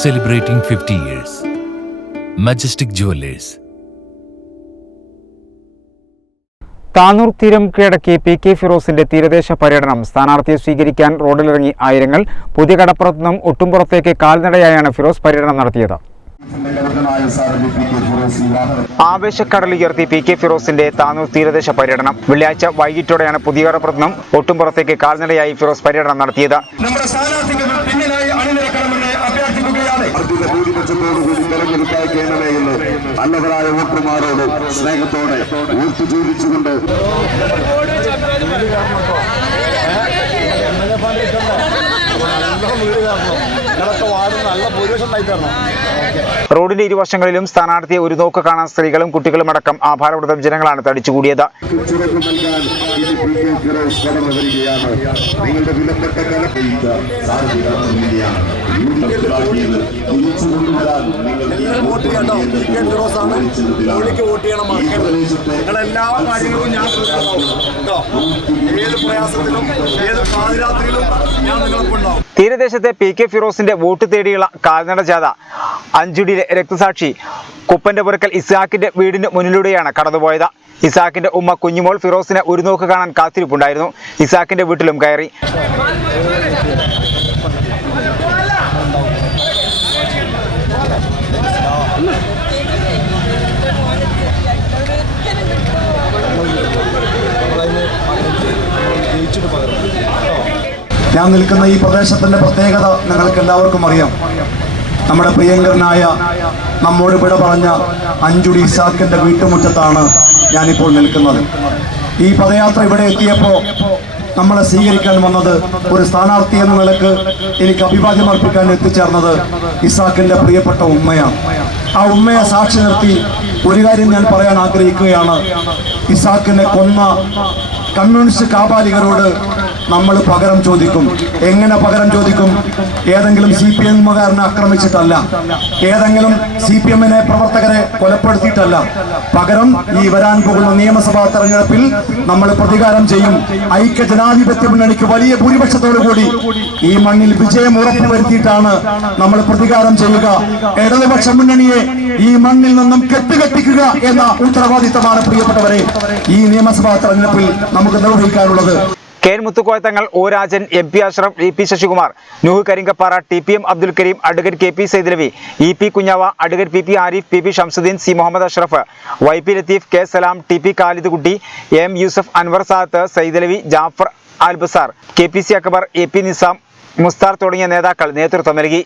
celebrating 50 years. Majestic Jewelers. Tanur തീരം കീഴടക്കി P K ഫിറോസിന്റെ തീരദേശ പര്യടനം സ്ഥാനാർത്ഥിയെ സ്വീകരിക്കാൻ റോഡിലിറങ്ങി ആയിരങ്ങൾ പുതിയ കടപ്പുറത്ത് നിന്നും ഒട്ടുംപുറത്തേക്ക് കാൽനടയായാണ് ഫിറോസ് പര്യടനം നടത്തിയത് ആവേശക്കടലുയർത്തി പി കെ ഫിറോസിന്റെ താനൂർ തീരദേശ പര്യടനം വെള്ളിയാഴ്ച വൈകിട്ടോടെയാണ് പുതിയ കടപ്പുറത്ത് നിന്നും ഒട്ടുംപുറത്തേക്ക് കാൽനടയായി ഫിറോസ് പര്യടനം നടത്തിയത് നമ്മുടെ ഭൂരിപക്ഷത്തോടുകൂടി തെരഞ്ഞെടുപ്പായി ചെയ്യണമേ എന്ന് നല്ലവരായ വോട്ടർമാരോട് സ്നേഹത്തോടെ ഊർത്തു ചോദിച്ചുകൊണ്ട് റോഡിന്റെ ഇരുവശങ്ങളിലും സ്ഥാനാർത്ഥിയെ ഒരു നോക്ക് കാണാൻ സ്ത്രീകളും കുട്ടികളും അടക്കം ആഭാരവൃതം ജനങ്ങളാണ് തടിച്ചുകൂടിയത്. നിങ്ങളുടെ വിലപ്പെട്ട സാധ്യതയാണ് തിരിച്ചു കൊണ്ടുവരാൻ നിങ്ങൾ വോട്ട് ചെയ്യട്ടോ? കെ ഫിറോസ് ആണ് മോളിക്ക് വോട്ട് ചെയ്യണം നിങ്ങളെല്ലാ കാര്യങ്ങളും ഞാൻ ശ്രദ്ധിക്കണം? കേട്ടോ? ഏത് പ്രയാസത്തിലും ഏത് പാതിരാത്രിയിലും ഞാൻ നിങ്ങൾക്കുണ്ടാവും തീരദേശത്തെ പി കെ ഫിറോസിന്റെ വോട്ട് തേടിയുള്ള കാൽനട ജാഥ അഞ്ചുടിയിലെ രക്തസാക്ഷി കുപ്പന്റെ പുറക്കൽ ഇസാഖിന്റെ വീടിന് മുന്നിലൂടെയാണ് കടന്നുപോയത്. ഇസാഖിന്റെ ഉമ്മ കുഞ്ഞുമോൾ ഫിറോസിനെ ഒരു നോക്ക് കാണാൻ കാത്തിരിപ്പുണ്ടായിരുന്നു. ഇസാഖിന്റെ വീട്ടിലും കയറി. ഞാൻ നിൽക്കുന്ന ഈ പ്രദേശത്തിന്റെ പ്രത്യേകത നിങ്ങൾക്ക് എല്ലാവർക്കും അറിയാം. നമ്മുടെ പ്രിയങ്കരനായ നമ്മോട് വിട പറഞ്ഞ അഞ്ചുടി ഇസാക്കിന്റെ വീട്ടുമുറ്റത്താണ് ഞാനിപ്പോൾ നിൽക്കുന്നത്. ഈ പദയാത്ര ഇവിടെ എത്തിയപ്പോൾ നമ്മളെ സ്വീകരിക്കാൻ വന്നത് ഒരു സ്ഥാനാർത്ഥി എന്ന നിലയ്ക്ക് എനിക്ക് അഭിവാദ്യം അർപ്പിക്കാൻ എത്തിച്ചേർന്നത് ഇസാക്കിന്റെ പ്രിയപ്പെട്ട ഉമ്മയാണ്. ആ ഉമ്മയെ സാക്ഷി നിർത്തി ഒരു കാര്യം ഞാൻ പറയാൻ ആഗ്രഹിക്കുകയാണ്. ഇസാക്കിനെ കൊന്ന കമ്മ്യൂണിസ്റ്റ് കാപാലികരോട് നമ്മൾ പകരം ചോദിക്കും. എങ്ങനെ പകരം ചോദിക്കും? ഏതെങ്കിലും സി പി എമ്മുകാരനെ ആക്രമിച്ചിട്ടല്ല. ഏതെങ്കിലും സി പി എമ്മിനെ പ്രവർത്തകരെ കൊലപ്പെടുത്തിയിട്ടല്ല. പകരം ഈ വരാൻ പോകുന്ന നിയമസഭാ തെരഞ്ഞെടുപ്പിൽ നമ്മൾ പ്രതികാരം ചെയ്യും. ഐക്യ ജനാധിപത്യ മുന്നണിക്ക് വലിയ ഭൂരിപക്ഷത്തോടു കൂടി ഈ മണ്ണിൽ വിജയം ഉറപ്പുവരുത്തിയിട്ടാണ് നമ്മൾ പ്രതികാരം ചെയ്യുക. ഇടതുപക്ഷ മുന്നണിയെ ഈ മണ്ണിൽ നിന്നും കെട്ടുകെട്ടിക്കുക എന്ന ഉത്തരവാദിത്തമാണ് പ്രിയപ്പെട്ടവരെ ഈ നിയമസഭാ തെരഞ്ഞെടുപ്പിൽ നമുക്ക് നിർവഹിക്കാനുള്ളത്. K N Muthukoyathangal O Rajan M P Ashraf E P Sasikumar Nooh Karinkappara T P M Abdul Kareem advocate K P Saidalavi E P Kunjava advocate P P Arif P P Shamsuddin C Muhammad Ashraf Y P Latheef K Salam T P Khalid Kutty M Yusuf Anwar Sadath Saidalavi Jafar Albasar K P C Akbar A P Nizam Musthar തുടങ്ങിയ നേതാക്കൾ നേതൃത്വം നൽകി.